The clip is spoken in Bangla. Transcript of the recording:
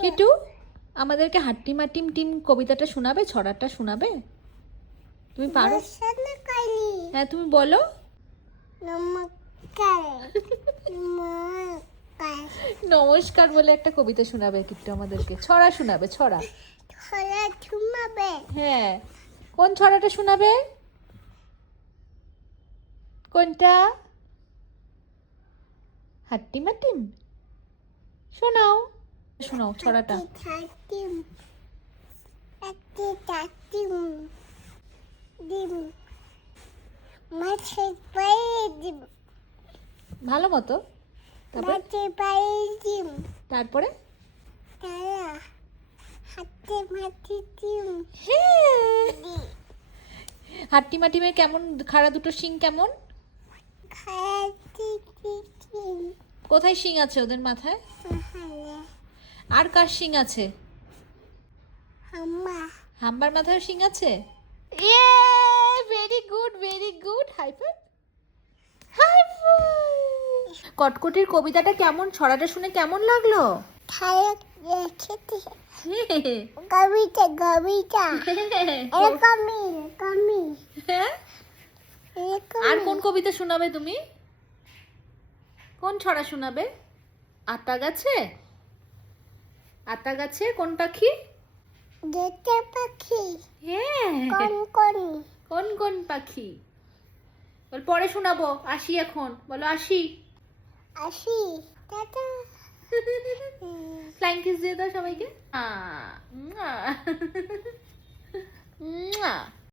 কিটু, আমাদেরকে হাট্টি মাটিম টিম কবিতাটা শোনাবে, ছড়াটা শোনাবে? তুমি পারো? হ্যাঁ তুমি বলো। নমস্কার বলে একটা কবিতা শোনাবে কিট্টু আমাদেরকে। ছড়া শোনাবে, ছড়া। হ্যাঁ। কোন ছড়াটা শোনাবে? কোনটা? হাট্টি মাটিম শোনাও। শোনাও ছড়াটা। ভালো মতো। তারপরে? হ্যাঁ। হাট্টি মাটিমের কেমন খাড়া দুটো শিং কেমন? ডিম কোথায় শিং আছে ওদের মাথায়? আর কার শিং আছে? হাম্বার মাথায় শিং আছে? ইয়ে very good very good hi কটকটির কবিতাটা কেমন ছড়াটা শুনে কেমন লাগল? কবিতা কবিতা। হ্যাঁ? আর কোন কবিতা শোনাবে তুমি? কোন ছড়া শোনাবে? আতা গাছে? আতা গাছে কোন পাখি? পাখি। হ্যাঁ। কোন কোন? কোন কোন পাখি? বল পরে শোনাবো। আসি এখন। বলো আসি। আসি। টাটা। ফ্লাইং কিস দিয়ে দাও সবাইকে। আ।